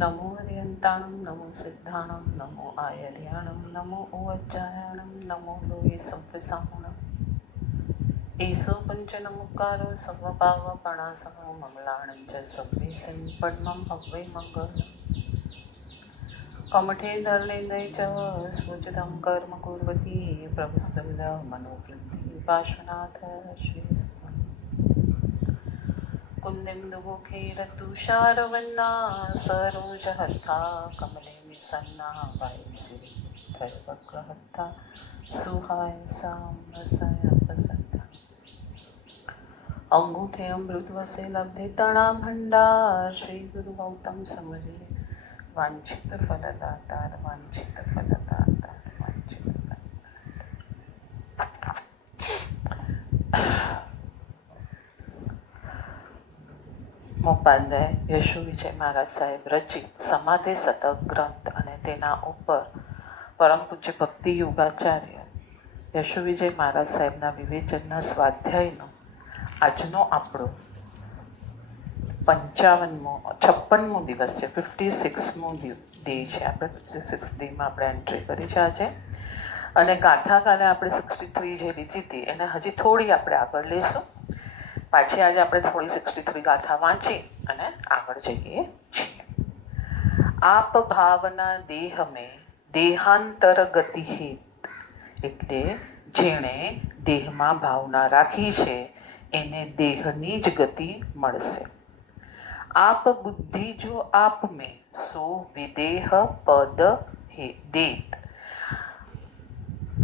नमो हरियंताणं नमो सिद्धाणं नमो आयर्याणं नमो उवज्जायाणं नमो लोये सव्यसाहुणम् ईसो पंचनमुकारो सर्वभावपणासनो ममलाणं च सव्यसिं पद्मं हव्यै मङ्गलम् कमठे धर्णेन्द्रै च स्वचितं कर्म कुर्वती प्रभुस्तविद मनोवृत्ति पार्श्वनाथ श्रीस्तु कुन्दिन्दुमुखैरतुषारवन्ना सरोजहत्था कमले निसन्ना वायुसिरिधरवक्रहत्था सुहायसां रसयपसन्ता अंगूठे अमृतवसे लब्धे तणा भंडार श्री गुरु गौतम समझे वांछित फलदातार वांछित फलदातार वांछित મોપાંધાય યશુ વિજય મહારાજ સાહેબ રચિત સમાધિ શતક ગ્રંથ અને તેના ઉપર પરમ પૂજ્ય ભક્તિ યોગાચાર્ય યશુ વિજય મહારાજ સાહેબના વિવેચનના સ્વાધ્યાયનો આજનો આપણો 56મો દિવસ છે. 56મો ડે છે. આપણે 56 ડેમાં આપણે એન્ટ્રી કરી છે આજે. અને ગાથા કાલે આપણે 63 જે લીધી હતી એને હજી થોડી આપણે આગળ લઈશું. પાછી આજે આપણે થોડી 63 ગાથા વાંચી અને આગળ જઈએ છીએ. આપ ભાવના દેહ મેં દેહાંતર ગતિ હિત, એટલે જેણે દેહમાં ભાવના રાખી છે એને દેહની જ ગતિ મળશે. આપ બુદ્ધિ જો આપ મેં સો વિદેહ પદ હે દેત,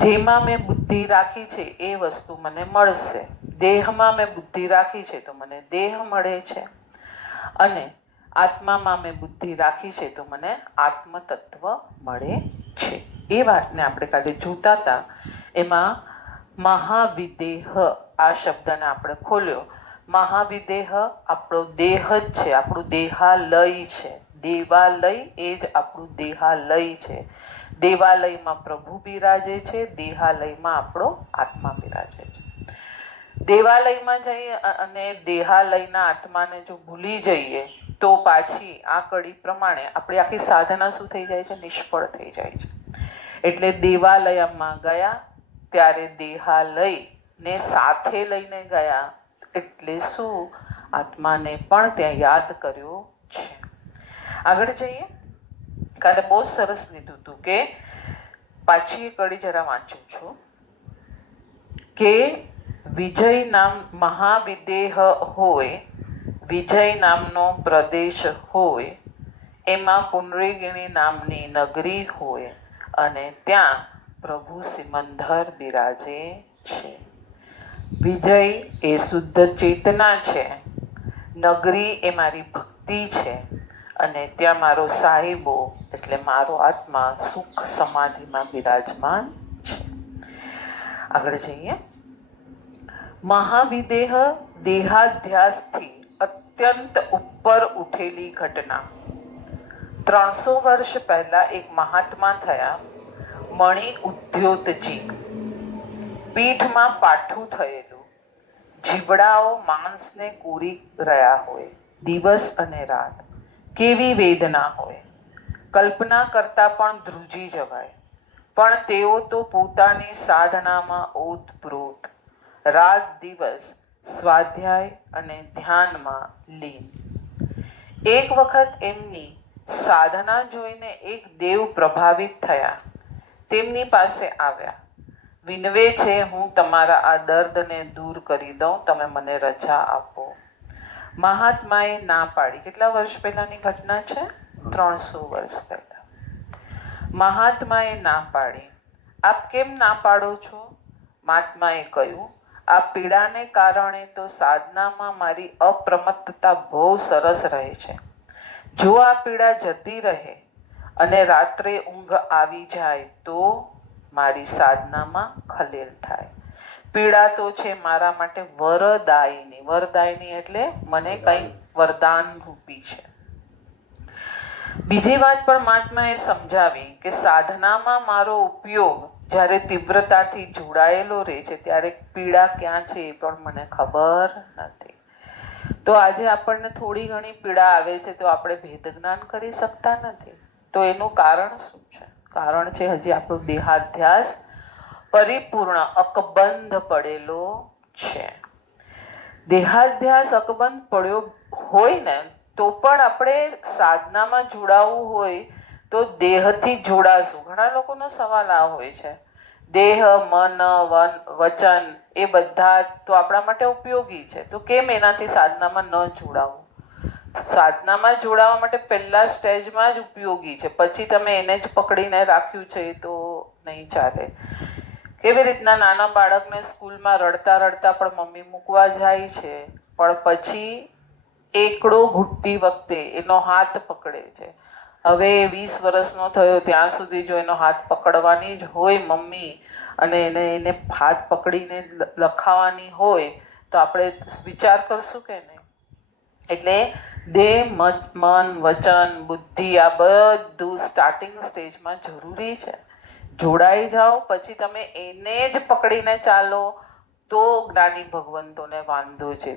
જેમાં મેં બુદ્ધિ રાખી છે એ વસ્તુ મને મળશે. દેહમાં મેં બુદ્ધિ રાખી છે તો મને દેહ મળે છે, અને આત્મામાં મેં બુદ્ધિ રાખી છે તો મને આત્મતત્વ મળે છે. એ વાતને આપણે કાલે જોતા હતા. એમાં મહાવિદેહ આ શબ્દને આપણે ખોલ્યો. મહાવિદેહ આપણો દેહ જ છે, આપણું દેહાલય છે. દેવાલય એ જ આપણું દેહાલય છે. દેવાલયમાં પ્રભુ બિરાજે છે, દેહાલયમાં આપણો આત્મા બિરાજે છે. દેવાલયમાં જઈ અને દેહાલયના આત્માને જો ભૂલી જઈએ તો પાછી આ કડી પ્રમાણે આપણી આખી સાધના શું થઈ જાય છે? નિષ્ફળ થઈ જાય છે. એટલે દેવાલયમાં ગયા ત્યારે દેહાલયને સાથે લઈને ગયા, એટલે શું? આત્માને પણ ત્યાં યાદ કર્યો છે. આગળ જઈએ. કાલે બહુ સરસ લીધું હતું કે પાછી એ કડી જરા વાંચું છું કે વિજય નામ મહાવિદેહ હોય, વિજય નામનો પ્રદેશ હોય, એમાં પુનરેગિણી નામની નગરી હોય અને ત્યાં પ્રભુ સિમંદર બિરાજે છે. વિજય એ શુદ્ધ ચેતના છે, નગરી એ મારી ભક્તિ છે, અને ત્યાં મારો સાહિબો એટલે મારો આત્મા સુખ સમાધિમાં બિરાજમાન છે. આગળ જઈએ. મહાવિદેહ દેહાધ્યાસથી અત્યંત ઉપર ઉઠેલી ઘટના. 300 વર્ષ પહેલા એક મહાત્મા થયા, મણિ ઉદ્યોતજી. પીઠમાં પાઠું થયેલું, જીવડાઓ માંસને કોરી રહ્યા હોય, દિવસ અને રાત. કેવી વેદના હોય, કલ્પના કરતા પણ ધ્રુજી જવાય. પણ તેઓ તો પોતાની સાધનામાં ઓતપ્રોત, રાત દિવસ સ્વાધ્યાય અને ધ્યાનમાં લીન. એક વખત એમની સાધના જોઈને એક દેવ પ્રભાવિત થયા. તેમની પાસે આવ્યા. વિનવે છે, હું તમારા આ દર્દને દૂર કરી દઉં, તમે મને રજા આપો. મહાત્માએ ના પાડી. કેટલા વર્ષ પહેલાની ઘટના છે? 300 વર્ષ પહેલા. મહાત્માએ ના પાડી. આપ કેમ ના પાડો છો? મહાત્માએ કહ્યું, આ પીડાને કારણે તો સાધનામાં મારી અપ્રમત્તતા બહુ સરસ રહે છે. જો આ પીડા જતી રહે અને રાત્રે ઊંઘ આવી જાય તો મારી સાધનામાં ખલેલ થાય. પીડા તો છે મારા માટે વરદાયિની. વરદાયિની એટલે મને કંઈ વરદાન રૂપી છે. બીજી વાત પણ મહાત્માએ સમજાવી કે સાધનામાં મારો ઉપયોગ જ્યારે તીવ્રતાથી જોડાયેલો રહે છે ત્યારે પીડા ક્યાં છે એ પણ મને ખબર નથી. તો આજે આપણને થોડી ઘણી પીડા આવે છે તો આપણે ભેદ જ્ઞાન કરી શકતા નથી. તો એનું કારણ શું છે? કારણ છે હજી આપણો દેહાધ્યાસ પરિપૂર્ણ અકબંધ પડેલો છે. દેહાધ્યાસ અકબંધ પડ્યો હોય ને તો પણ આપણે સાધનામાં જોડાવવું હોય તો દેહથી જોડાશું. ઘણા લોકોનો સવાલ આ હોય છે, દેહ, મન, વચન એ બધા તો આપણા માટે ઉપયોગી છે, તો કેમ એનાથી સાધનામાં ન જોડાવું? સાધનામાં જોડાવા માટે પહેલા સ્ટેજમાં જ ઉપયોગી છે, પછી તમે એને જ પકડીને રાખ્યું છે તો નહીં ચાલે. કેવી રીતના નાના બાળકને સ્કૂલમાં રડતા રડતા પણ મમ્મી મૂકવા જાય છે, પણ પછી એકડો ઘૂંટતી વખતે એનો હાથ પકડે છે. હવે 20 વર્ષનો થયો ત્યાં સુધી જો એનો હાથ પકડવાની જ હોય મમ્મી અને એને હાથ પકડીને લખાવાની હોય તો આપણે વિચાર કરશું કે નહીં? એટલે દેહ, મન, વચન, બુદ્ધિ આ બધું સ્ટાર્ટિંગ સ્ટેજમાં જરૂરી છે. જોડાઈ જાઓ, પછી તમે એને જ પકડીને ચાલો તો જ્ઞાની ભગવંતોને વાંધો છે.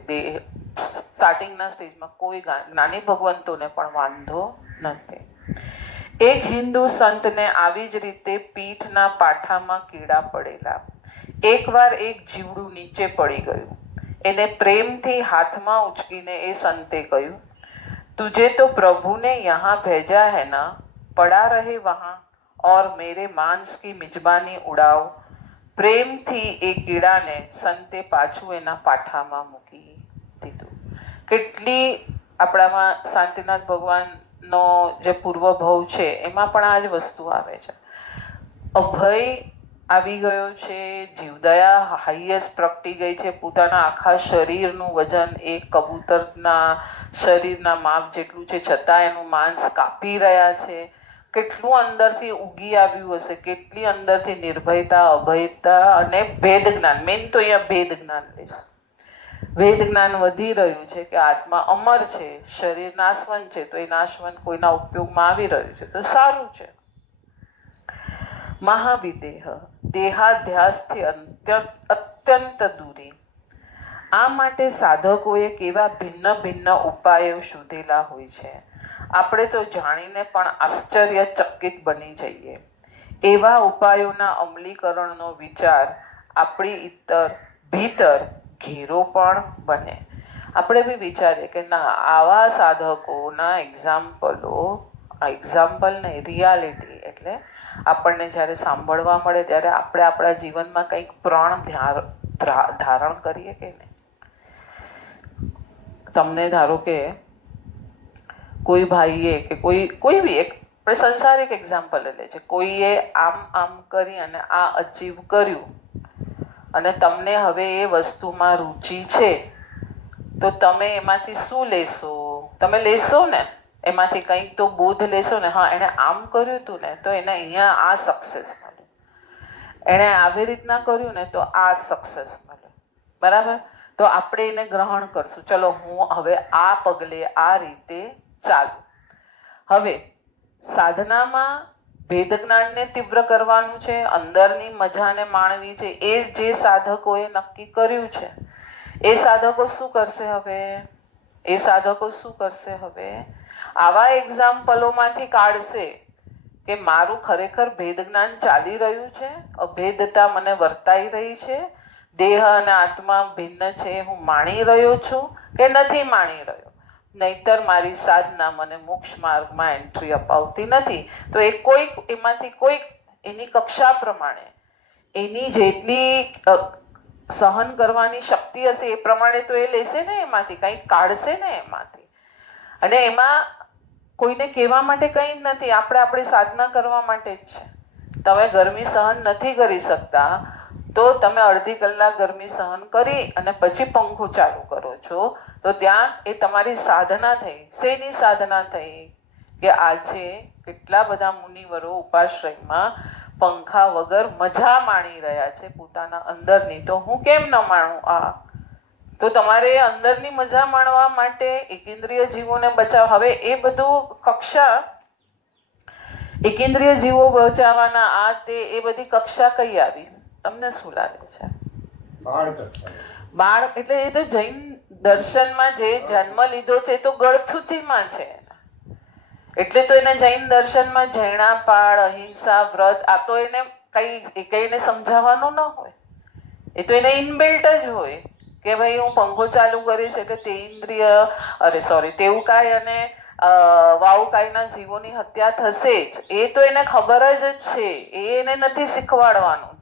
સ્ટાર્ટિંગના સ્ટેજમાં કોઈ જ્ઞાની ભગવંતોને પણ વાંધો નથી. એક હિન્દુ સંતને આવી જ રીતે પીઠના પાઠામાં કીડા પડેલા. એકવાર એક જીવડું નીચે પડી ગયું. એને પ્રેમથી હાથમાં ઉચકીને એ સંતે કહ્યું, તુજે તો પ્રભુને યહાં ભેજા હૈ ના, પડા રહે વહાં और मेरे मांस की मिजबानी उड़ाओ. પ્રેમથી એ કીડાને સંતે પાછું એના પાઠામાં મૂકી દીધું. કેટલી આપણામાં શાંતિનાથ ભગવાનનો જે પૂર્વભાવ છે એમાં પણ આ જ વસ્તુ આવે છે. અભય આવી ગયો છે, જીવદયા હાઈએસ્ટ પ્રગટી ગઈ છે. પોતાના આખા શરીરનું વજન એક કબૂતરના શરીરના માપ જેટલું છે, છતાં એનું માંસ કાપી રહ્યા છે. કેટલું અંદરથી ઉગી આવ્યું હશે, કેટલી અંદરથી નિર્ભયતા, અભયતા અને ભેદ જ્ઞાન. મેન તો અહીંયા ભેદ જ્ઞાન લઈશ. ભેદ જ્ઞાન વધી રહ્યું છે કે આત્મા અમર છે, શરીર નાશવંત છે, તો એ નાશવંત કોઈના ઉપયોગમાં આવી રહ્યું છે તો સારું છે. મહાવિદેહ, દેહાધ્યાસથી અત્યંત દૂરી. આ માટે સાધકોએ કેવા ભિન્ન ભિન્ન ઉપાયો શોધેલા હોય છે, આપણે તો જાણીને પણ આશ્ચર્યચકિત બની જઈએ. એવા ઉપાયોના અમલીકરણનો વિચાર આપણી ભીતર ઘેરો પણ બને. આપણે બી વિચારીએ કે ના, આવા સાધકોના એક્ઝામ્પલ નહીં, રિયાલિટી એટલે આપણને જ્યારે સાંભળવા મળે ત્યારે આપણે આપણા જીવનમાં કંઈક પ્રણ ધારણ કરીએ કે નહીં? તમને ધારો કે કોઈ ભાઈએ કે કોઈ બી એક સંસારિક એક્ઝામ્પલ લે છે, કોઈએ આમ કરી અને આ અચીવ કર્યું અને તમને હવે એ વસ્તુમાં રુચિ છે, તો તમે એમાંથી શું લેશો? તમે લેશો ને એમાંથી કંઈક તો બોધ લેશો ને. હા, એણે આમ કર્યું હતું ને તો એને અહીંયા આ સક્સેસ મળ્યું, એણે આવી રીતના કર્યું ને તો આ સક્સેસ મળ્યું. બરાબર? તો આપણે એને ગ્રહણ કરશું. ચલો, હું હવે આ પગલે આ રીતે ચાલુ. હવે સાધનામાં ભેદ જ્ઞાનને તીવ્ર કરવાનું છે, અંદરની મજાને માણવી છે. એ જે સાધકોએ નક્કી કર્યું છે એ સાધકો શું કરશે હવે? આવા એક્ઝામ્પલોમાંથી કાઢશે કે મારું ખરેખર ભેદ જ્ઞાન ચાલી રહ્યું છે, અભેદતા મને વર્તાઈ રહી છે, દેહ અને આત્મા ભિન્ન છે, હું માણી રહ્યો છું કે નથી માણી રહ્યો. નહીતર મારી સાધના મને મોક્ષ માર્ગમાં એન્ટ્રી અપાવતી નથી. તો એમાંથી કોઈક એની કક્ષા પ્રમાણે એની જેટલી સહન કરવાની શક્તિ હશે એ પ્રમાણે તો એ લેશે ને, એમાંથી કંઈક કાઢશે ને એમાંથી. અને એમાં કોઈને કહેવા માટે કંઈ જ નથી, આપણે આપણી સાધના કરવા માટે જ છે. તમે ગરમી સહન નથી કરી શકતા તો તમે અડધી કલાક ગરમી સહન કરી અને પછી પંખો ચાલુ કરો છો, તો ત્યાં એ તમારી સાધના થઈ. શેની સાધના થઈ? કે આજે કેટલા બધા મુનિવરો ઉપાશ્રયમાં પંખા વગર મજા માણી રહ્યા છે પોતાના અંદરની, તો હું કેમ ન માણું? તો તમારે અંદરની મજા માણવા માટે એકેન્દ્રિય જીવોને બચાવ. હવે એ બધું કક્ષા એકેન્દ્રિય જીવો બચાવવાના આ તે એ બધી કક્ષા કઈ આવી? તમને શું લાગે છે? બાળ એટલે એ તો જૈન દર્શનમાં જે જન્મ લીધો છે તો ગળથુથીમાં છે, એટલે તો એને જૈન દર્શનમાં જૈણાપાળ, અહિંસા, વ્રત આ તો એને કઈને સમજાવવાનું ન હોય, એ તો એને ઇનબિલ્ટ જ હોય કે ભાઈ હું પંખો ચાલુ કરીશ એટલે તે ઇન્દ્રિય તેવું કાંઈ અને વાવુકાઈના જીવોની હત્યા થશે જ, એ તો એને ખબર જ છે, એને નથી શીખવાડવાનું.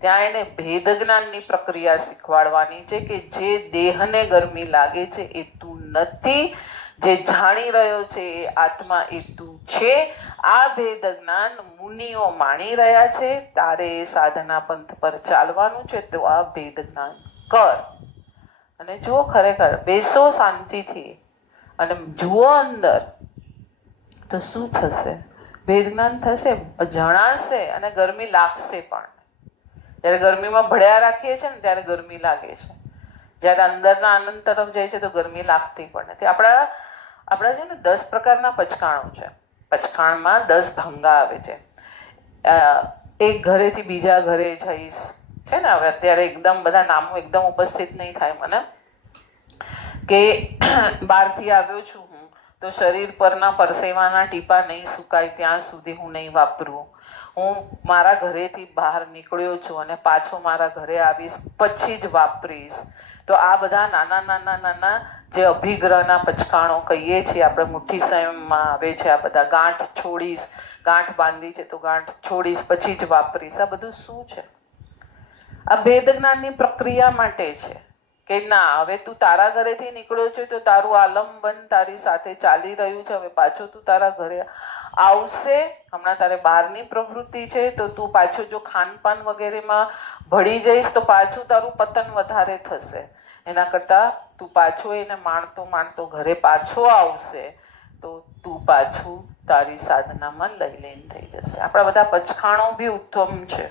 ત્યાં એને ભેદ જ્ઞાનની પ્રક્રિયા શીખવાડવાની છે કે જે દેહને ગરમી લાગે છે એ તું નથી, જે જાણી રહ્યો છે એ આત્મા એ તું છે. આ ભેદ જ્ઞાન મુનિઓ માણી રહ્યા છે, તારે એ સાધના પંથ પર ચાલવાનું છે, તો આ ભેદ જ્ઞાન કર અને જુઓ, ખરેખર બેસો શાંતિથી અને જુઓ અંદર તો શું થશે, ભેદ જ્ઞાન થશે, જણાશે અને ગરમી લાગશે પણ. જ્યારે ગરમીમાં ભળ્યા રાખીએ છીએ ને ત્યારે ગરમી લાગે છે, જ્યારે અંદરના આનંદ તરફ જાય છે તો ગરમી લાગતી પણ નથી. આપણા છે ને 10 પ્રકારના પચકાણો છે. પચકાણમાં 10 ભંગા આવે છે. એક ઘરેથી બીજા ઘરે જઈશ છે ને, હવે અત્યારે એકદમ બધા નામો એકદમ ઉપસ્થિત નહીં થાય મને, કે બહારથી આવ્યો છું હું તો શરીર પરના પરસેવાના ટીપા નહીં સુકાય ત્યાં સુધી હું નહીં વાપરું. હું મારા ઘરેથી બહાર નીકળ્યો છું અને પાછો મારા ઘરે આવીશ પછી જ વાપરીશ. તો આ બધા નાના જે અભિગ્રહના પચકાણો કહીએ છીએ આપણે, મુઠ્ઠી સંયમમાં આવે છે આ બધા. ગાંઠ છોડીશ, ગાંઠ બાંધી છે તો ગાંઠ છોડીશ પછી જ વાપરીશ. આ બધું શું છે? આ ભેદ જ્ઞાનની પ્રક્રિયા માટે છે કે ના, હવે તું તારા ઘરેથી નીકળ્યો છે તો તારું આલંબન તારી સાથે ચાલી રહ્યું છે, હવે પાછો તું તારા ઘરે આવશે. હમણાં તારે બહારની પ્રવૃત્તિ છે તો તું પાછો જો ખાનપાન વગેરેમાં ભળી જઈશ તો પાછું તારું પતન વધારે થશે. એના કરતાં તું પાછો એને માણતો ઘરે પાછો આવશે તો તું પાછું તારી સાધનામાં લઈને થઈ જશે. આપણા બધા પચખાણો બી ઉત્તમ છે.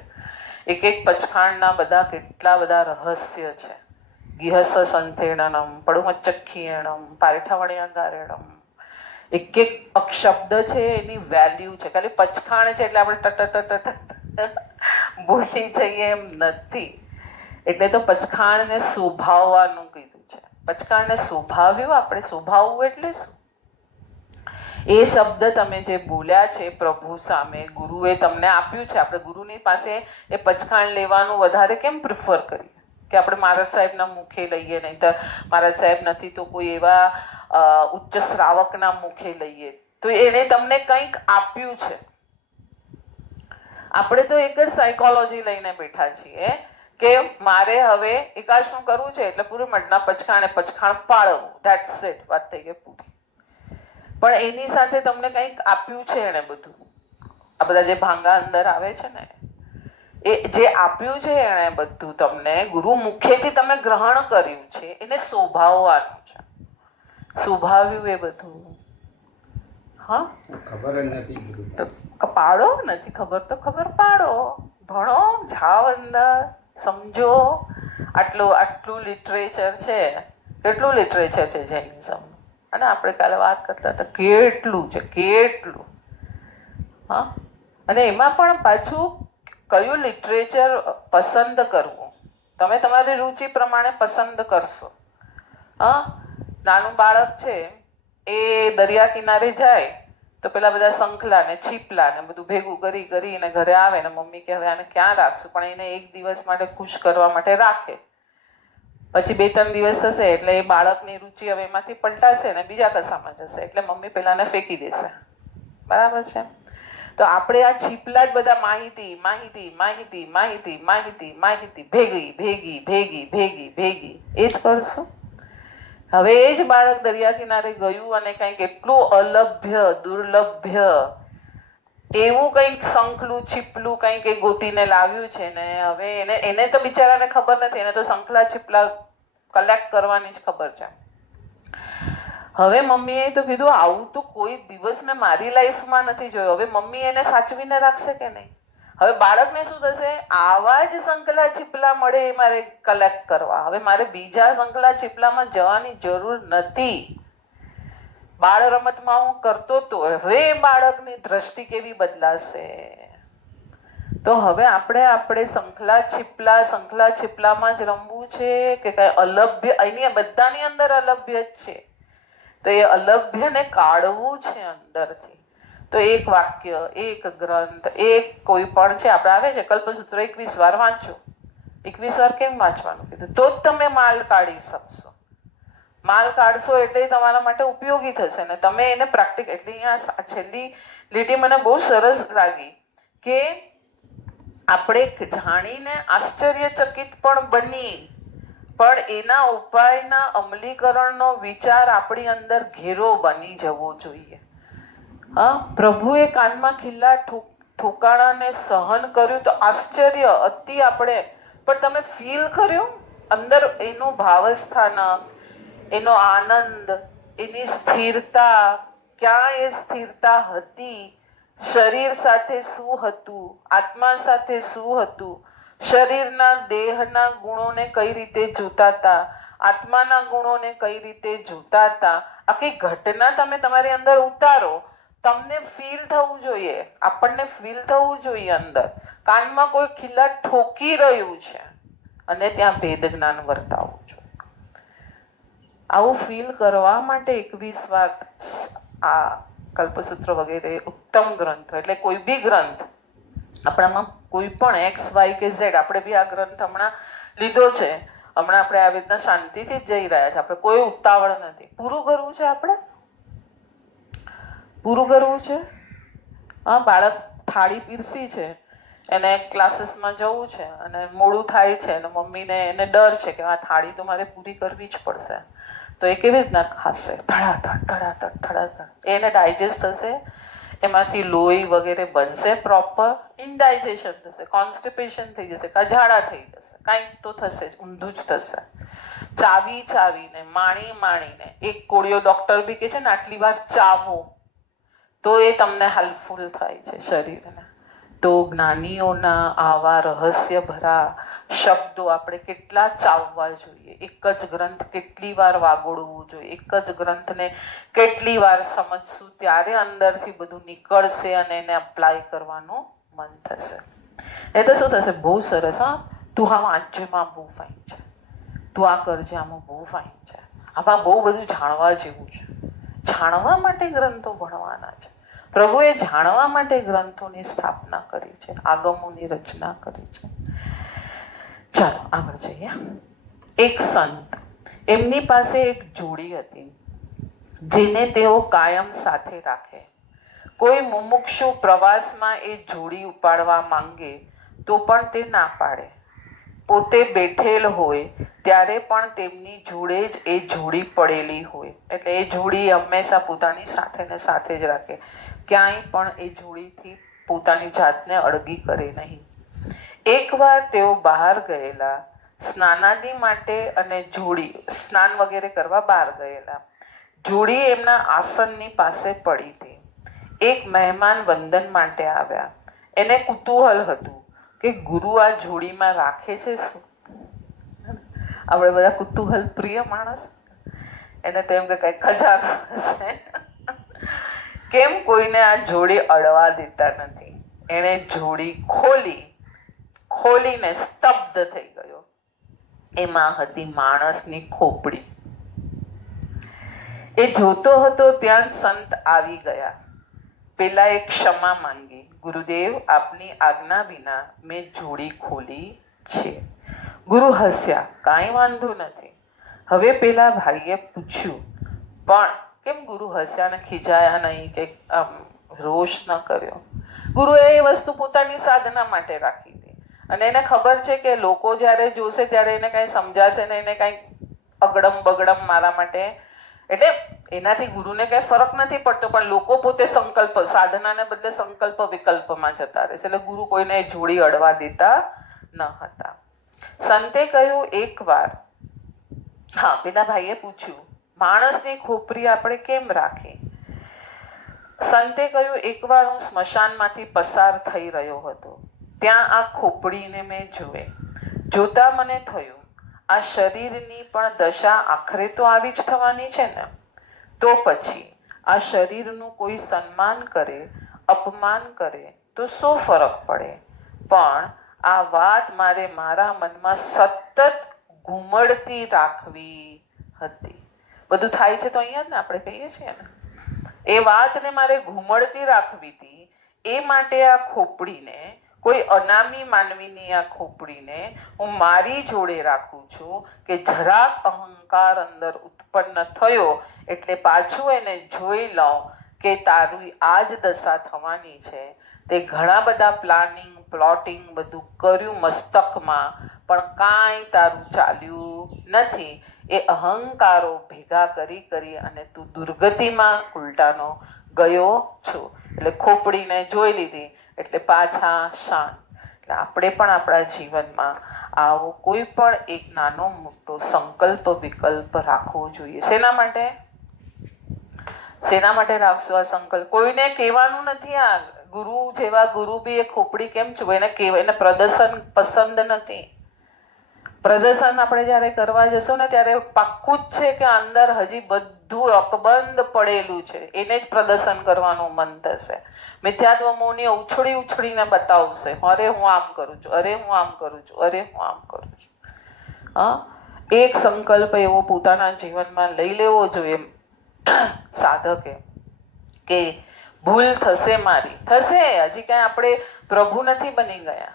એક પચખાણના બધા કેટલા બધા રહસ્ય છે. ગિહસ સંથેણનમ, પડુમચ્ચખીયણમ, પારેઠાવણ્યાગારેણમ, એક શબ્દ છે એની વેલ્યુ છે. ખાલી પચખાણ છે એટલે આપણે બોલી જઈએ એમ નથી. એટલે તો પચખાણને શોભાવવાનું કીધું છે. પચખાણને શોભાવ્યું, આપણે શોભાવવું એટલે શું? એ શબ્દ તમે જે બોલ્યા છે પ્રભુ સામે, ગુરુએ તમને આપ્યું છે. આપણે ગુરુની પાસે એ પચખાણ લેવાનું વધારે કેમ પ્રિફર કરીએ કે આપણે મહારાજ સાહેબના મુખે લઈએ, નહીં તો મહારાજ સાહેબ નથી તો કોઈ એવા ઉચ્ચ શ્રાવકના મુખે લઈએ. તો એને તમને કંઈક આપ્યું છે. આપણે તો એક જ સાયકોલોજી લઈને બેઠા છીએ કે મારે હવે એકાદ શું કરવું છે એટલે પૂરું મઢના પચખાણ પાળવું, ધેટ્સ ઇટ, વાત થઈ ગઈ પૂરી. પણ એની સાથે તમને કંઈક આપ્યું છે એને બધું. આ બધા જે ભાંગા અંદર આવે છે ને, એ જે આપ્યું છે એણે બધું તમને ગુરુ મુખેથી તમે ગ્રહણ કર્યું છે, એને શોભાવવાનું છે. શોભાવ્યું એ બધું. હા, ખબર જ નથી. પાડો નથી ખબર તો ખબર પાડો, ભણો, જાઓ અંદર, સમજો. આટલું લિટરેચર છે. કેટલું લિટરેચર છે જૈનિઝમ, અને આપણે કાલે વાત કરતા હતા કેટલું છે, કેટલું. હા, અને એમાં પણ પાછું કયું લિટરેચર પસંદ કરવું, તમે તમારી રુચિ પ્રમાણે પસંદ કરશો. હા, નાનું બાળક છે એ દરિયા કિનારે જાય તો પેલા બધા શંખલા ને છીપલા ને બધું ભેગું કરીને ઘરે આવે ને મમ્મી કે હવે આને ક્યાં રાખશું, પણ એને એક દિવસ માટે ખુશ કરવા માટે રાખે. પછી 2-3 દિવસ થશે એટલે એ બાળકની રુચિ હવે એમાંથી પલટાશે ને બીજા કશામાં જશે, એટલે મમ્મી પેલાને ફેંકી દેશે. બરાબર છે? તો આપણે આ છીપલા જ બધા માહિતી ભેગી એ જ કરશું. હવે એ જ બાળક દરિયા કિનારે ગયું અને કંઈક એટલું અલભ્ય દુર્લભ્ય એવું કંઈક શંખલું છીપલું કંઈક એ ગોતીને લાવ્યું છે ને, હવે એને તો બિચારાને ખબર નથી, એને તો શંખલા છીપલા કલેક્ટ કરવાની જ ખબર છે. હવે મમ્મીએ તો કીધું આવું તો કોઈ દિવસ મેં મારી લાઈફમાં નથી જોયું. હવે મમ્મી એને સાચવીને રાખશે કે નહીં? હવે બાળકને શું થશે? આવા જ શંખલા છીપલા મળે એ મારે કલેક્ટ કરવા. હવે મારે બીજા શંખલા છીપલામાં જવાની જરૂર નથી. બાળ રમતમાં હું કરતો તો હવે બાળકની દ્રષ્ટિ કેવી બદલાશે? તો હવે આપણે શંખલા છીપલામાં જ રમવું છે કે કઈ અલભ્ય? એની બધાની અંદર અલભ્ય જ છે, તો એ અલભ્યને કાઢવું છે અંદરથી. તો એક વાક્ય, એક ગ્રંથ, એક કોઈ પણ છે, આપણે આવે છે કલ્પસૂત્ર 21 વાર વાંચો. 21 વાર કેમ વાંચવાનું કીધું? તો જ તમે માલ કાઢી શકશો. માલ કાઢશો એટલે તમારા માટે ઉપયોગી થશે ને તમે એને પ્રેક્ટિકલ. એટલે અહીંયા છેલ્લી લીટી મને બહુ સરસ લાગી કે આપણે જાણીને આશ્ચર્યચકિત પણ બની, પણ એના ઉપાયના અમલીકરણનો વિચાર આપણી અંદર ઘેરો બની જવો જોઈએ. હા, પ્રભુએ કાનમાં ખીલ્લા ઠોકાણાને સહન કર્યું તો આશ્ચર્ય અતિ આપણે, પણ તમે ફીલ કર્યું અંદર એનું ભાવસ્થાનક, એનો આનંદ, એની સ્થિરતા, ક્યાં એ સ્થિરતા હતી? શરીર સાથે શું હતું? આત્મા સાથે શું હતું? શરીરના દેહના ગુણોને કઈ રીતે જોતા હતા? આત્માના ગુણોને કઈ રીતે જોતા હતા? આખી ઘટના તમે તમારી અંદર ઉતારો. તમને ફીલ થવું જોઈએ, આપણને ફીલ થવું જોઈએ અંદર કાનમાં કોઈ ખીલ્લા ઠોકી રહ્યું છે અને ત્યાં ભેદ જ્ઞાન વર્તાવવું જોઈએ. આવું ફીલ કરવા માટે 21 વાર આ કલ્પસૂત્ર વગેરે ઉત્તમ ગ્રંથો, એટલે કોઈ બી ગ્રંથ આપણામાં કોઈ પણ એક્સ વાય કે ઝેડ, આપણે બી આ ગ્રંથ હમણાં લીધો છે, હમણાં આપણે આવી રીતના શાંતિથી જ જઈ રહ્યા છે, આપણે કોઈ ઉતાવળ નથી. પૂરું કરવું છે, આપણે પૂરું કરવું છે. હા, બાળક થાળી પીરસી છે, એને ક્લાસીસમાં જવું છે અને મોડું થાય છે અને મમ્મીને એને ડર છે કે આ થાળી તો મારે પૂરી કરવી જ પડશે, તો એ કેવી રીતના ખાશે? ધડાધડ. એને ડાયજેસ્ટ થશે, એમાંથી લોહી વગેરે બનશે, પ્રોપર ઇનડાઇજેશન થશે, કોન્સ્ટિપેશન થઈ જશે, ઝાડા થઈ જશે, કાંઈક તો થશે જ, ઊંધું જ થશે. ચાવીને માણીને એક કોળિયો ડોક્ટર બી કે છે ને આટલી વાર ચાવો તો એ તમને હેલ્પફુલ થાય છે શરીરને. તો જ્ઞાનીઓના આવા રહસ્ય ભરા શબ્દો આપણે કેટલા ચાવવા જોઈએ, એક જ ગ્રંથ કેટલી વાર વાગોળવું જોઈએ, એક જ ગ્રંથને કેટલી વાર સમજશું ત્યારે અંદરથી બધું નીકળશે અને એને અપ્લાય કરવાનું મન થશે. એ તો શું થશે? બહુ સરસ, હા તું હા વાંચેમાં બહુ ફાઇન છે, તું આ કરજે આમાં બહુ ફાઇન છે, આમાં બહુ બધું જાણવા જેવું છે. જાણવા માટે ગ્રંથો ભણવાના છે. પ્રભુએ જાણવા માટે ગ્રંથોની સ્થાપના કરી છે, આગમોની રચના કરી છે. ચાલો આગળ જઈએ. એક સંત, એમની પાસે એક જોડી હતી જેને તેઓ કાયમ સાથે રાખે. કોઈ મુમુક્ષુ પ્રવાસમાં એ જોડી ઉપાડવા માંગે તો પણ તે ના પાડે. પોતે બેઠેલ હોય ત્યારે પણ તેમની જોડે જ એ જોડી પડેલી હોય, એટલે એ જોડી હંમેશા પોતાની સાથે ને સાથે જ રાખે, ક્યાંય પણ એ જોડીથી પોતાની જાતને અળગી કરે નહીં. એકવાર તેઓ બહાર ગયેલા સ્નાનાદિ માટે અને જોડી સ્નાન વગેરે કરવા બહાર ગયેલા. જોડી એમના આસનની પાસે પડી હતી. એક મહેમાન વંદન માટે આવ્યા. એને કુતૂહલ હતું કે ગુરુ આ જોડીમાં રાખે છે શું? આપણે બધા કુતૂહલ પ્રિય માણસ, એને તો એમ કે કઈ ખજાનો હશે. કેમ કોઈને આ જોડી અડવા દેતા નથી? એને જોડી ખોલીને સ્તબ્ધ થઈ ગયો. એમાં હતી માણસની ખોપડી. એ જોતો હતો ત્યાં સંત આવી ગયા. પેલાએ ક્ષમા માંગી, ગુરુદેવ આપની આજ્ઞા વિના મેં જોડી ખોલી છે. ગુરુ હસ્યા, કાંઈ વાંધો નથી. હવે પેલા ભાઈએ પૂછ્યું, પણ કેમ ગુરુ હસ્યા ને ખીજાયા નહીં કે આમ રોષ ન કર્યો? ગુરુએ એ વસ્તુ પોતાની સાધના માટે રાખી હતી અને એને ખબર છે કે લોકો જ્યારે જોશે ત્યારે એને કાંઈ સમજાશે ને એને કાંઈ અગડમ બગડમ મારા માટે, એટલે એનાથી ગુરુને કઈ ફરક નથી પડતો, પણ લોકો પોતે સંકલ્પ, સાધનાને બદલે સંકલ્પ વિકલ્પમાં જતા રહેશે, એટલે ગુરુ કોઈને જોડી અડવા દેતા ન હતા. સંતે કહ્યું એકવાર, હા પેલા ભાઈએ પૂછ્યું માણસની ખોપરી આપણે કેમ રાખી? સંતે કહ્યું એકવાર હું સ્મશાનમાંથી પસાર થઈ રહ્યો હતો, ત્યાં આ ખોપડીને મેં જોતા મને થયું આ શરીરની પણ દશા આખરે તો આવી જ થવાની છે ને, તો પછી આ શરીરનું કોઈ સન્માન કરે, અપમાન કરે તો શું ફરક પડે? પણ આ વાત મારે મારા મનમાં સતત ઘૂમડતી રાખવી હતી. બધું થાય છે તો અહીંયા જ ને આપણે કહીએ છીએ ને, એ વાતને મારે ઘૂમડતી રાખવી હતી. એ માટે આ ખોપડીને, કોઈ અનામી માનવીની આ ખોપડીને હું મારી જોડે રાખું છું કે જરાક અહંકાર અંદર ઉત્પન્ન થયો એટલે પાછું એને જોઈ લઉં કે તારી આ જ દશા થવાની છે. તે ઘણા બધા પ્લાનિંગ પ્લોટિંગ બધું કર્યું મસ્તકમાં, પણ કાંઈ તારું ચાલ્યું નથી. એ અહંકારો ભેગા કરી અને તું દુર્ગતિમાં ઉલટાનો ગયો છું. એટલે ખોપડીને જોઈ લીધી એટલે પાછા શાંત. એટલે આપણે પણ આપણા જીવનમાં આવો કોઈ પણ એક નાનો મોટો સંકલ્પ વિકલ્પ રાખવો જોઈએ. શેના માટે રાખશો આ સંકલ્પ? કોઈને કહેવાનું નથી. આ ગુરુ જેવા ગુરુ બી એ ખોપડી કેમ છું એને કહેવાય, એને પ્રદર્શન પસંદ નથી. પ્રદર્શન આપણે જ્યારે કરવા જશું ને ત્યારે પાક્કું જ છે કે અંદર હજી બધું અકબંધ પડેલું છે, એને જ પ્રદર્શન કરવાનું મન થશે. મિથ્યાત્વ મોહની ઉછળીને બતાવશે, અરે હું આમ કરું છું, અરે હું આમ કરું છું, અરે હું આમ કરું છું. હા, એક સંકલ્પ એવો પોતાના જીવનમાં લઈ લેવો જોઈએ સાધકે કે ભૂલ થશે મારી, થશે. હજી કાંઈ આપણે પ્રભુ નથી બની ગયા.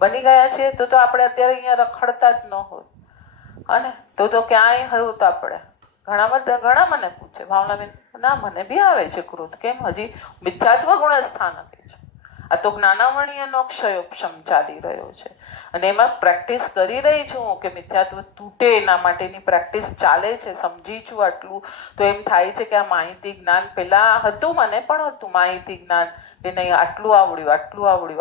બની ગયા છીએ તો આપણે અત્યારે અહીંયા રખડતા જ ન હોત. અને તો ક્યાંય હતું તો આપણે ઘણા મને પૂછે, ભાવનાબેન ના મને બી આવે છે ક્રોધ, કેમ? હજી મિથ્યાત્વ ગુણ સ્થાનકે છે. આ તો જ્ઞાનાવર્ણ્યનો ક્ષયોપશમ ચાલી રહ્યો છે અને એમાં પ્રેક્ટિસ કરી રહી છું કે મિથ્યાત્વ તૂટે એના માટેની પ્રેક્ટિસ ચાલે છે. સમજી છું આટલું તો એમ થાય છે કે આ માહિતી જ્ઞાન પેલા હતું, મને પણ હતું માહિતી જ્ઞાન કે નહીં આટલું આવડ્યું,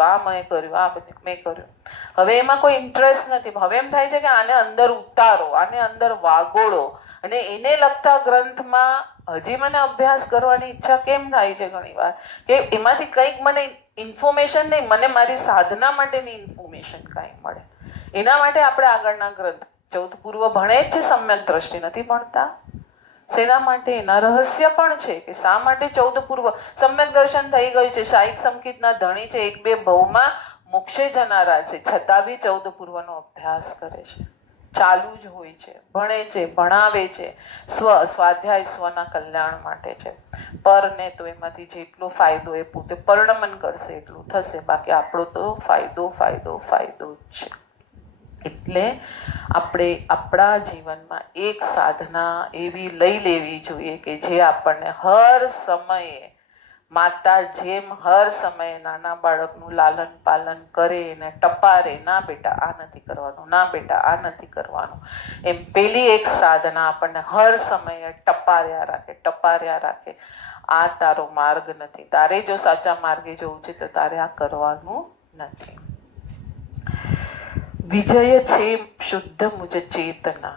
આ મેં કર્યું, આ બધું મેં કર્યું. હવે એમાં કોઈ ઇન્ટરેસ્ટ નથી. હવે એમ થાય છે કે આને અંદર ઉતારો, આને અંદર વાગોળો અને એને લગતા ગ્રંથમાં હજી મને અભ્યાસ કરવાની ઈચ્છા કેમ થાય છે ઘણી વાર કે એમાંથી કંઈક મને ઇન્ફોર્મેશન નહીં, મને મારી સાધના માટેની ઇન્ફોર્મેશન કાંઈ મળે. એના માટે આપણે આગળના ગ્રંથ 14 પૂર્વ ભણે જ છે, સમ્યક દ્રષ્ટિ નથી ભણતા. શેના માટે? એના રહસ્ય પણ છે કે શા માટે 14 પૂર્વ. સમ્યક દર્શન થઈ ગયું છે, શાહિક સંકિતના ધણી છે, 1-2 ભવમાં મોક્ષે જનારા છે, છતાં બી 14 પૂર્વનો અભ્યાસ કરે છે. ચાલુ જ હોય છે, ભણે છે, ભણાવે છે. સ્વાધ્યાય સ્વના કલ્યાણ માટે છે. પરને તો એમાંથી જેટલો ફાયદો એ પોતે પરિણમન કરશે એટલું થશે, બાકી આપણો તો ફાયદો જ છે. એટલે આપણે આપણા જીવનમાં એક સાધના એવી લઈ લેવી જોઈએ કે જે આપણને હર સમયે માતા જેમ હર સમયે નાના બાળકનું લાલન પાલન કરે ને ટપારે, ના બેટા આ નથી કરવાનું, ના બેટા આ નથી કરવાનું, એમ પેલી એક સાધના આપણને હર સમયે ટપાર્યા રાખે. આ તારો માર્ગ નથી, તારે જો સાચા માર્ગે જવું છે તો તારે આ કરવાનું નથી. વિજય છે શુદ્ધ મુજ ચેતના.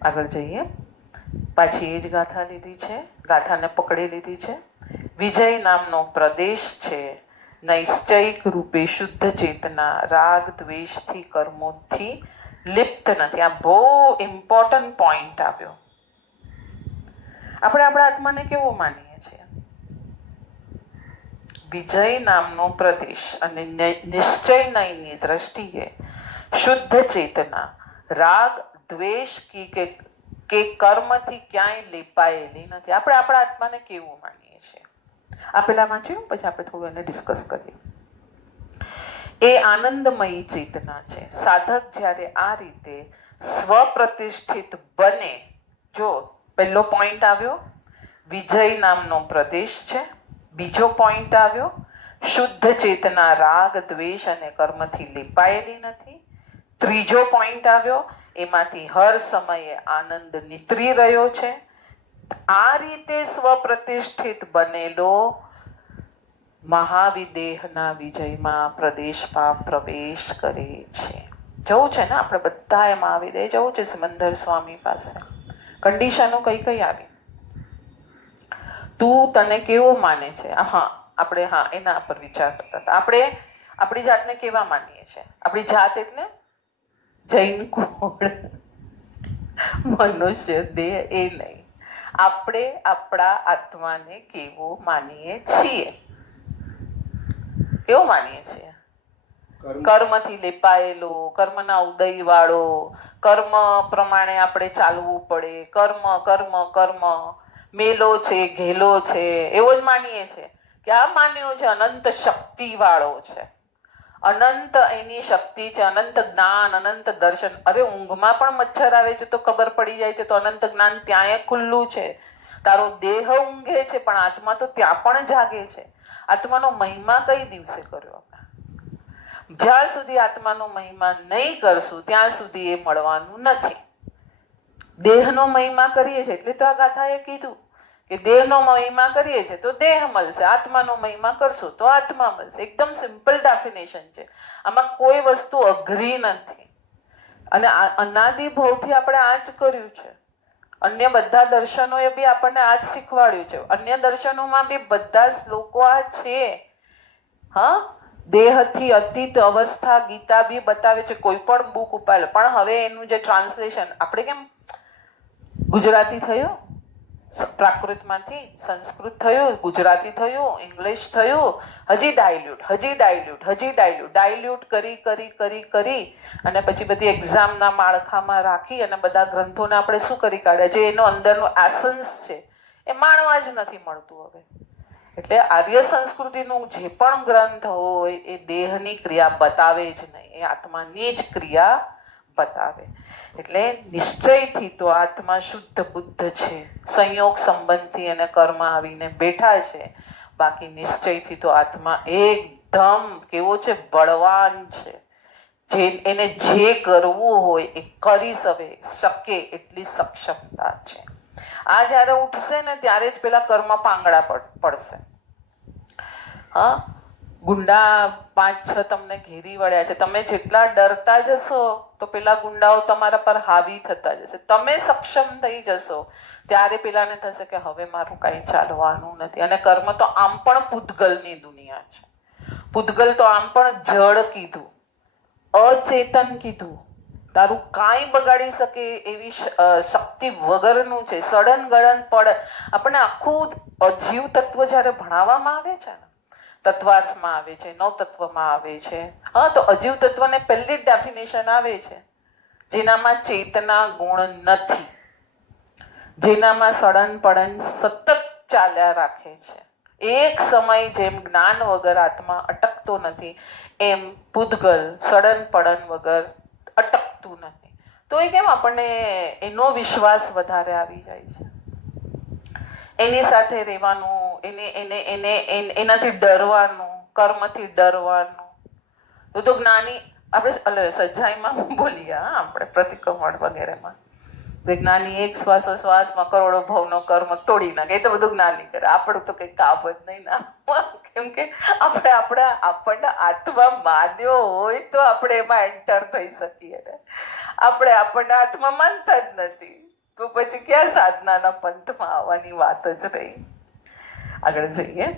આગળ જઈએ, પાછી એ જ ગાથા લીધી છે, ગાથાને પકડી લીધી છે. વિજય નામનો પ્રદેશ છે, નૈશ્ચૈક રૂપે શુદ્ધ ચેતના, રાગ દ્વેષથી કર્મોથી લિપ્ત નથી. આ બહુ ઇમ્પોર્ટન્ટ પોઈન્ટ આવ્યો. આપણે આપણા આત્માને કેવો માનીએ છીએ? વિજય નામનો પ્રદેશ અને નિશ્ચયની દ્રષ્ટિએ શુદ્ધ ચેતના રાગ દ્વેષ કે કર્મથી ક્યાંય લેપાયેલી નથી. આપણે આપણા આત્માને કેવું માનીએ છીએ? આ પેલા વાંચ્યું, પછી આપણે થોડું એને ડિસ્કસ કરીએ. એ આનંદમયી ચેતના છે. સાધક જ્યારે આ રીતે સ્વપ્રતિષ્ઠિત બને, જો પહેલો પોઈન્ટ આવ્યો વિજય નામનો પ્રદેશ છે, બીજો પોઈન્ટ આવ્યો શુદ્ધ ચેતના રાગ દ્વેષ અને કર્મથી લેપાયેલી નથી, ત્રીજો પોઈન્ટ આવ્યો એમાંથી હર સમયે આનંદ નીતરી રહ્યો છે. આ રીતે સ્વપ્રતિષ્ઠિત બનેલો મહાવિદેહના વિજયમાં પ્રદેશમાં પ્રવેશ કરે છે. જવું છે ને આપણે બધાએ મહાવિદેહ જવું છે સિમંદર સ્વામી પાસે. કન્ડિશનો કઈ આવી? તું તને કેવો માને છે? આપણે એના પર વિચાર કરતા હતા. આપણે આપણી જાતને કેવા માનીએ છીએ? આપણી જાત એટલે જૈન કુળ, મનુષ્ય દેહ એ નહીં. આપણે આપણા આત્માને કેવો માનીએ છીએ? કેવો માનીએ છીએ? કર્મથી લેપાયેલો, કર્મના ઉદય વાળો, કર્મ પ્રમાણે આપણે ચાલવું પડે, કર્મ કર્મ કર્મ, મેલો છે ઘેલો છે, એવો જ માનીએ છીએ. ક્યાં માન્યો છે? અનંત શક્તિ વાળો છે, અનંત એની શક્તિ છે, અનંત જ્ઞાન, અનંત દર્શન. અરે ઊંઘમાં પણ મચ્છર આવે છે તો ખબર પડી જાય છે, તો અનંત જ્ઞાન ત્યાં ખુલ્લું છે. તારો દેહ ઊંઘે છે પણ આત્મા તો ત્યાં પણ જાગે છે. આત્માનો મહિમા કઈ દિવસે કર્યો? જ્યાં સુધી આત્માનો મહિમા નહીં કરશું ત્યાં સુધી એ મળવાનું નથી. દેહનો મહિમા કરીએ છીએ એટલે તો આ ગાથાએ કીધું કે દેહનો મહિમા કરીએ છીએ તો દેહ મળશે, આત્માનો મહિમા કરશું તો આત્મા મળશે. એકદમ સિમ્પલ ડેફિનેશન છે, આમાં કોઈ વસ્તુ અઘરી નથી. અને અનાદિ ભવથી આપણે આ જ કર્યું છે. અન્ય બધા દર્શનોએ બી આપણને આ જ શીખવાડ્યું છે. અન્ય દર્શનોમાં બી બધા શ્લોકો આ છે. હા, દેહથી અતીત અવસ્થા ગીતા બી બતાવે છે. કોઈ પણ બુક ઉપાડો, પણ હવે એનું જે ટ્રાન્સલેશન, આપણે કેમ ગુજરાતી થયું, પ્રાકૃતમાંથી સંસ્કૃત થયું, ગુજરાતી થયું, ઇંગ્લિશ થયું, હજી ડાયલ્યુટ કરી કરી કરી કરી અને પછી બધી એક્ઝામના માળખામાં રાખી અને બધા ગ્રંથોને આપણે શું કરી કાઢ્યા? જે એનો અંદરનો એસન્સ છે એ માણવા જ નથી મળતું હવે. એટલે આર્ય સંસ્કૃતિનું જે પણ ગ્રંથ હોય એ દેહની ક્રિયા બતાવે જ નહીં, એ આત્માની જ ક્રિયા બતાવે. એટલે નિશ્ચયથી તો આત્મા શુદ્ધ બુદ્ધ છે, સંયોગ સંબંધથી અને કર્મ આવીને બેઠા છે. બાકી નિશ્ચયથી તો આત્મા એકદમ કેવો છે? બળવાન છે. જે એને જે કરવું હોય એ કરી શકે એટલી સક્ષમતા છે. આ જ્યારે ઉઠશે ને ત્યારે જ પેલા કર્મ પાંગડા પડશે. હા, ગુંડા 5-6 તમને ઘેરી વળ્યા છે, તમે જેટલા ડરતા જશો તો પેલા ગુંડાઓ તમારા પર હાવી થતા જશે. તમે સક્ષમ થઈ જશો ત્યારે પેલાને થશે કે હવે મારું કઈ ચાલવાનું નથી. અને કર્મ તો આમ પણ પૂતગલની દુનિયા છે. પૂતગલ તો આમ પણ જડ કીધું, અચેતન કીધું, તારું કાંઈ બગાડી શકે એવી શક્તિ વગરનું છે. સડન ગળન પડ. આપણને આખું અજીવ તત્વ જ્યારે ભણાવવામાં આવે છે ને, તત્વાર્થમાં આવે છે, નવતત્વમાં આવે છે, હા, તો અજીવ તત્વને પહેલી જ ડેફિનેશન આવે છે જેનામાં ચેતના ગુણ નથી, જેનામાં સડન પડન સતત ચાલ્યા રાખે છે. એક સમય જેમ જ્ઞાન વગર આત્મા અટકતો નથી, એમ પૂતગલ સડન પડન વગર અટકતું નથી. તો એ કેમ આપણને એનો વિશ્વાસ વધારે આવી જાય છે, એની સાથે રહેવાનું, એનાથી ડરવાનું, કર્મથી ડરવાનું. તો જ્ઞાની આપણે સચ્ચાઈમાં બોલીએ, આપણે પ્રતિક્રમણ વગેરેમાં, જ્ઞાની એક શ્વાસોશ્વાસમાં કરોડો ભવનો કર્મ તોડી નાખે. એ તો બધું જ્ઞાની કરે. આપણું તો કઈ કામ જ નહીં ના, કેમ કે આપણને આત્મા માન્યો હોય તો આપણે એમાં એન્ટર થઈ શકીએ ને. આપણને આત્મા માનતા જ નથી તો પછી ક્યાં સાધનાના પંથમાં આવવાની વાત જ રહી. આગળ જઈએ.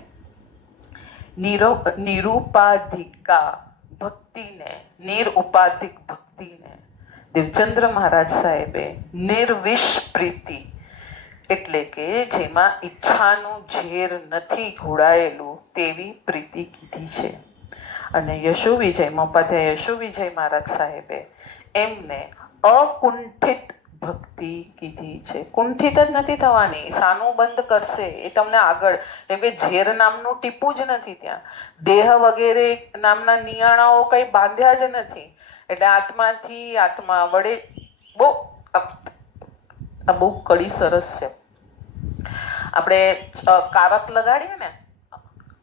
નિરુપાધિકા ભક્તિને, નિરુપાધિક ભક્તિને દેવચંદ્ર મહારાજ સાહેબે નિર્વિષપ્રીતિ એટલે કે જેમાં ઈચ્છાનું ઝેર નથી ઘોડાયેલું તેવી પ્રીતિ કીધી છે. અને યશુ વિજય મોપાધ્યાય યશુ વિજય મહારાજ સાહેબે એમને અકુંઠિત ભક્તિ કીધી છે. કુંઠિત જ નથી થવાની, સાનું બંધ કરશે એ તમને આગળ, કેમ કે ઝેર નામનું ટીપું જ નથી ત્યાં, દેહ વગેરે નામના નિયાણાઓ કઈ બાંધ્યા જ નથી. એટલે આત્માથી આત્મા વડે બહુ કડી સરસ છે. આપણે કારક લગાડીએ ને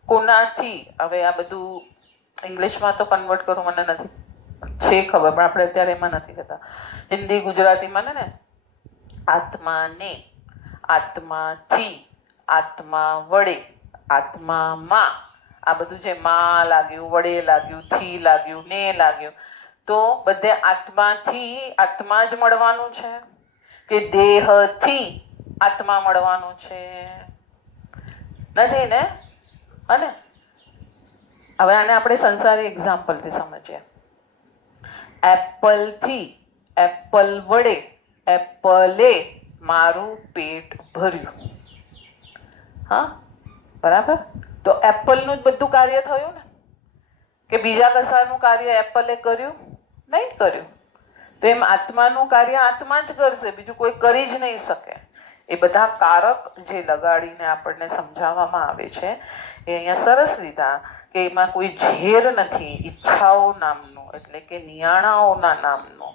કોનાથી, હવે આ બધું ઇંગ્લિશમાં તો કન્વર્ટ કરું મને નથી છે ખબર, પણ આપણે અત્યારે એમાં નથી જતા. હિન્દી ગુજરાતીમાં ને આત્માને, આત્માથી, આત્મા વડે, આત્મામાં, આ બધું જે માં લાગ્યું, વડે લાગ્યું, થી લાગ્યું, ને લાગ્યું, તો બધે આત્માથી આત્મા જ મળવાનું છે કે દેહથી આત્મા મળવાનું છે? નથી ને. અને હવે આને આપણે સંસારી એક્ઝામ્પલથી સમજીએ. એપલથી, એપલ વડે, એપલે મારું પેટ ભર્યું. હા, બરાબર. તો એપલનું જ બધું કાર્ય થયું ને. કે બીજા કશાનું કાર્ય એપલે કર્યું? નહીં કર્યું. તો એમ આત્માનું કાર્ય આત્મા જ કરશે, બીજું કોઈ કરી જ નહીં શકે. એ બધા કારક જે લગાડીને આપણને સમજાવવામાં આવે છે એ અહીંયા સરસ લીધા કે એમાં કોઈ ઝેર નથી, ઈચ્છાઓ નામનો, એટલે કે નિયાણાઓના નામનો.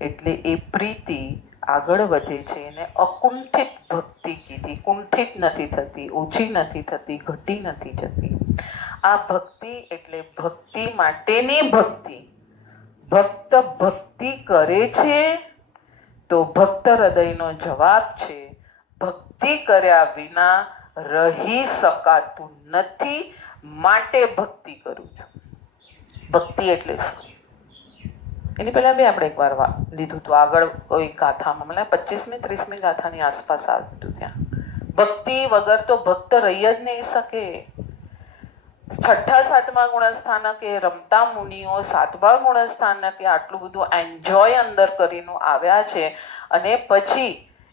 એટલે એ પ્રીતિ આગળ વધે છે એને અકુંઠિત ભક્તિ કીધી. કુંઠિત નથી થતી, ઓછી નથી થતી, ઘટી નથી જતી. આ ભક્તિ એટલે ભક્તિ માટેની ભક્તિ. ભક્ત ભક્તિ કરે છે તો ભક્ત હૃદયનો જવાબ છે ભક્તિ કર્યા વિના રહી શકાતું નથી, માટે ભક્તિ કરું છું. ભક્તિ એટલે શું? એની પહેલા બી આપણે એકવાર લીધું હતું આગળ કોઈ ગાથામાં, મને 25મી 30મી ગાથાની આસપાસ આવ્યું હતું. ત્યાં ભક્તિ વગર તો ભક્ત રહી જ નહીં શકે. 6ઠા 7મા ગુણસ્થાનકે રમતા મુનિઓ 7મા ગુણસ્થાનકે આટલું બધું એન્જોય અંદર કરીને આવ્યા છે, અને પછી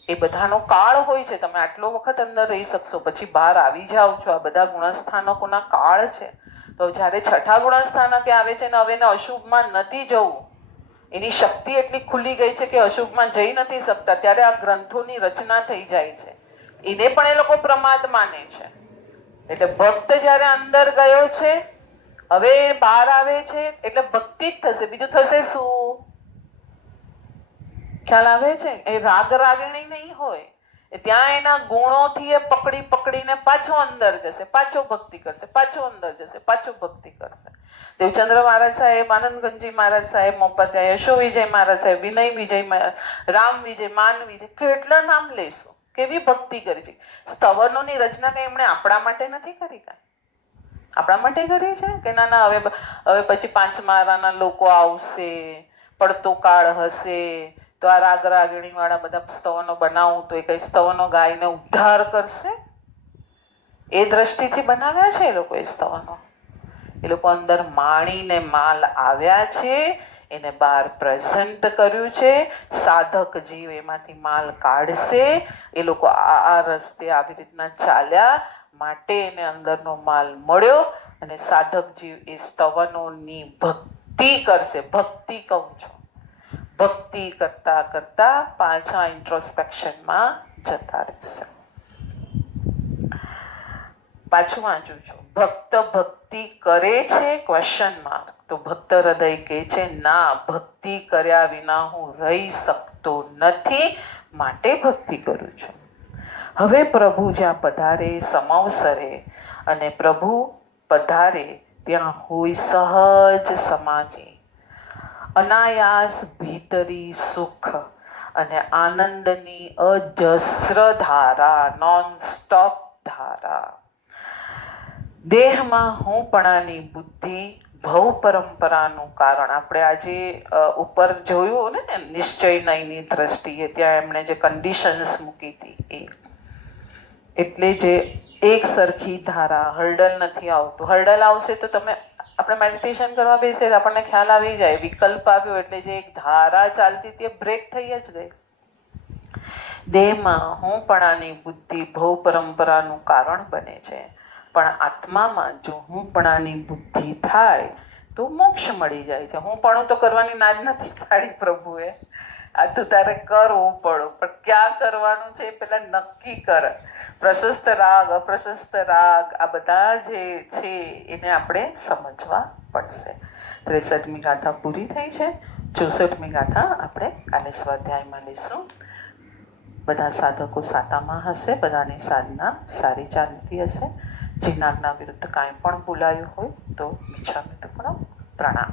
એ બધાનો કાળ હોય છે. તમે આટલો વખત અંદર રહી શકશો, પછી બહાર આવી જાઓ છો. આ બધા ગુણસ્થાનકોના કાળ છે. તો જ્યારે 6ઠા ગુણસ્થાનકે આવે છે ને હવે એને અશુભમાં નથી જવું, એની શક્તિ એટલી ખુલી ગઈ છે કે અશુભમાં જઈ નથી શકતા, ત્યારે આ ગ્રંથોની રચના થઈ જાય છે. એને પણ એ લોકો પ્રમાદ માને છે. એટલે ભક્ત જ્યારે અંદર ગયો છે, હવે બહાર આવે છે એટલે ભક્તિ જ થશે, બીજું થશે શું? ખ્યાલ આવે છે? એ રાગ રાગણી નહીં હોય. ત્યાં એના ગુણોથી એ પકડી પકડીને પાછો અંદર જશે, પાછો ભક્તિ કરશે, પાછો અંદર જશે, પાછો ભક્તિ કરશે. દેવચંદ્ર મહારાજ સાહેબ, આનંદગંજી મહારાજ સાહેબ, મોપત્યા યશો વિજય મહારાજ સાહેબ, વિનય વિજય, રામ વિજય, માન વિજય, કેટલા નામ લેશું? કેવી ભક્તિ કરી છે. સ્તવનોની રચના કઈ એમણે આપણા માટે નથી કરી, કાંઈ આપણા માટે કરી છે કે ના ના હવે પછી 5મારાના લોકો આવશે, પડતો કાળ હશે, તો આ રાગ રાગણી વાળા બધા સ્તવનો બનાવું તો એ કઈ સ્તવનો ગાયને ઉદ્ધાર કરશે? એ દ્રષ્ટિથી બનાવ્યા છે એ લોકો એ સ્તવનો. એ લોકો અંદર માણીને માલ આવ્યા છે, એને બહાર પ્રેઝન્ટ કર્યું છે. સાધક જીવ એમાંથી માલ કાઢશે. એ લોકો આ રસ્તે આવી રીતના ચાલ્યા, માટે એને અંદરનો માલ મળ્યો, અને સાધક જીવ એ સ્તવનોની ભક્તિ કરશે. ભક્તિ કહું છું, ભક્તિ કરતા કરતા પાછા ઇન્ટ્રોસ્પેક્શનમાં જતા રહેશે. પાછું વાંચું છું. ભક્ત ભક્તિ કરે છે ક્વેશ્ચન માર્ક, તો ભક્ત હૃદય કહે છે ના, ભક્તિ કર્યા વિના હું રહી શકતો નથી, માટે ભક્તિ કરું છું. હવે પ્રભુ જ્યાં પધારે સમવસરે, અને પ્રભુ પધારે ત્યાં હોય સહજ સમાધિ, અનાયાસ ભીતરી સુખ અને આનંદની અજસ્ર ધારા, નોન સ્ટોપ ધારા. દેહમાં હુંપણાની બુદ્ધિ ભવ પરંપરાનું કારણ. આપણે આજે ઉપર જોયું ને નિશ્ચયની દ્રષ્ટિએ, ત્યાં એમણે જે કન્ડિશન્સ મૂકી હતી એ, એટલે જે એક સરખી ધારા, હર્ડલ નથી આવતું. હર્ડલ આવશે તો તમે, આપણે મેડિટેશન કરવા બેસે આપણને ખ્યાલ આવી જાય, વિકલ્પ આવ્યો એટલે જે એક ધારા ચાલતી હતી એ બ્રેક થઈ જ ગઈ. દેહમાં હુંપણાની બુદ્ધિ ભવ પરંપરાનું કારણ બને છે, પણ આત્મામાં જો હુંપણાની બુદ્ધિ થાય તો મોક્ષ મળી જાય છે. હુંપણું તો કરવાની ના જ નથી પાડી પ્રભુએ. આ તું તારે કરવું પડો, પણ ક્યાં કરવાનું છે એ પેલા નક્કી કર. પ્રશસ્ત રાગ, અપ્રશસ્ત રાગ, આ બધા જે છે એને આપણે સમજવા પડશે. 63મી ગાથા પૂરી થઈ છે. 64મી ગાથા આપણે કાલે સ્વાધ્યાયમાં લઈશું. બધા સાધકો સાતામાં હશે, બધાની સાધના સારી ચાલતી હશે. જીનાજ્ઞા વિરુદ્ધ કાંઈ પણ બોલાયું હોય તો મિચ્છામિ દુક્કડમ. પ્રણામ.